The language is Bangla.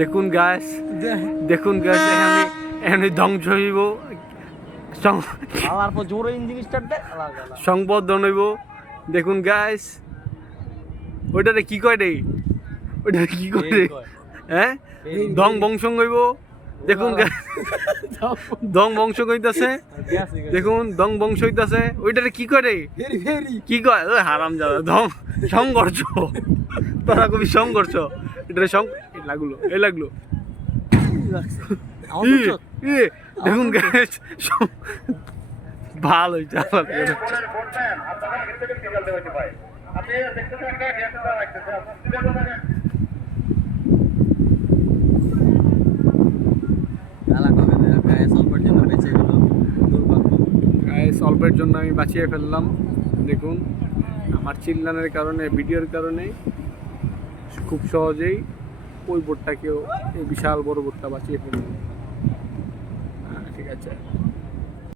দেখুন গাছ এখানে ধ্বংস হইব জোরে ইঞ্জিন স্টার্ট দে সংবর্ধন হইব। দেখুন গাছ ওইটারে কি কয় রে, ওইটারে কি কয় রে? হ্যাঁ, দং বংশ হইব। দেখুন দং বংশ হইতাছে, দেখুন দং বংশ হইতাছে। ওইটারে কি করে, কি কয়? ও হারাম জাদা, দং সংঘর্ষ। তোরা কবি সংঘর্ষ, এটারে লাগলো, এই লাগলো। দেখুন গ্যাস ভালো হইছে। অল্পের জন্য আমি বাঁচিয়ে ফেললাম। দেখুন আমার চিল্লানের কারণে, ভিডিওর কারণে খুব সহজেই ওই বোটটাকেও, এই বিশাল বড় বোটটা বাঁচিয়ে ফেললাম। ঠিক আছে।